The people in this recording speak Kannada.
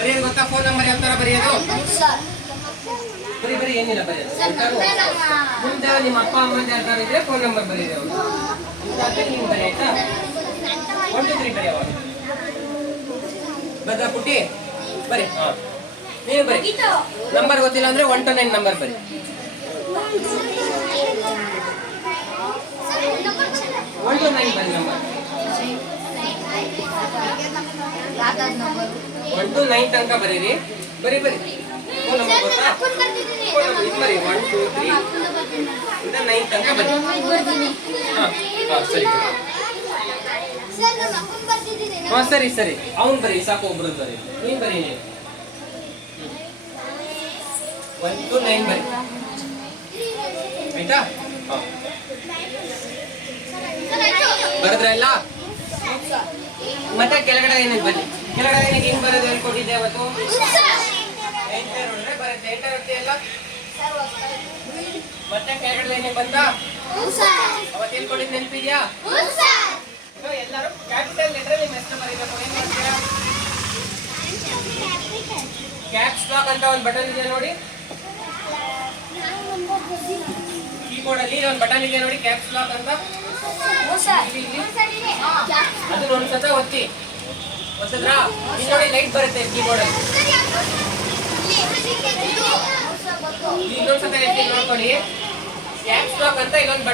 ಬರೆಯೋದು ಗೊತ್ತಾ? ಫೋನ್ ನಂಬರ್ ಯಾವ ತರ ಬರೆಯೋದು? ಬರೀ ಏನಿಲ್ಲ ಬರೆಯೋದು. ಮುಂದೆ ನಿಮ್ಮ ಅಪ್ಪ ಅಮ್ಮ ಯಾರು ಇದ್ರೆ ಫೋನ್ ನಂಬರ್ ಬರೀರಿ ಅವರು. ಇದಾದ್ರೆ ನೀವು ಬರೀ ಆಯ್ತಾ? 1 2 3 ಬರೆಯುವಾಗ ಬದಾ ಪುಟ್ಟಿ ಬರೀ. ನೀವು ಬರೀ. ನಂಬರ್ ಗೊತ್ತಿಲ್ಲ ಅಂದ್ರೆ 1 to 9 ನಂಬರ್ ಬರೀ. 1 to 9 ಬರೀ ನಂಬರ್. 1 to 9 ತನಕ ಬರೀರಿ. ಬರೀ ಫೋನ್ ನಂಬರ್ ಗೊತ್ತಾ? ಇದು ಬರೀ 1 2 3 ಇಂದ 9 ತನಕ ಬರೀ. ಸರಿ ಸರಿ ಅವ್ನು ಬರೀ ಸಾಕು. ಒಬ್ರು ಬರೀ. ನೀನ್ ಬರೀ. 1 to 9 ಬರೀ ಆಯ್ತಾ? ಬರದ್ರ ಎಲ್ಲ? ಮತ್ತೆ ಕೆಳಗಡೆ ಏನಿದೆ ಬನ್ನಿ. ಕೆಳಗಡೆ ಏನಿಗೆ ಹೆಂಗ್ ಬರೋದು ಹೇಳ್ಕೊಟ್ಟಿದ್ದೆ ಅವತ್ತು? ಎಂಟರ್ ಹೊಡೆದ್ರೆ ಬರುತ್ತೆ. ಎಂಟರ್ ಹೊಡ್ತಿ ಎಲ್ಲ. ಮತ್ತೆ ಕೆಳಗಡೆ ಏನಿಗೆ ಬಂದ ಅವತ್ತು ಹೇಳ್ಕೊಟ್ಟಿದ್ದು ನೆನಪಿದ್ಯಾ? ಎಲ್ಲರೂ ಕ್ಯಾಪಿಟಲ್ ಲೆಟರ್ ಅಲ್ಲಿ ಮೆಸ್ನ ಬರೀಬೇಕು. ಏನ್ ಮಾಡ್ತೀರಾ? ಕ್ಯಾಪ್ಸ್ ಲಾಕ್ ಅಂತ ಒಂದು ಬಟನ್ ಇದೆ ನೋಡಿ ಕೀಬೋರ್ಡ್ ಅಲ್ಲಿ. ಒಂದು ಬಟನ್ ಇದೆ ನೋಡಿ ಕ್ಯಾಪ್ಸ್ ಲಾಕ್ ಅಂತ. ಅದನ್ನ ಒಂದ್ಸತ ಒತ್ತಿದ್ರಾ? ನೋಡಿ ಲೈಟ್ ಬರುತ್ತೆ ಕೀಬೋರ್ಡ್ ಅಲ್ಲಿ. ಇನ್ನೊಂದ್ಸತ ನೋಡ್ಕೊಳ್ಳಿ. ಕ್ಯಾಪ್ಸ್ ಲಾಕ್ ಅಂತ ಇಲ್ಲೊಂದು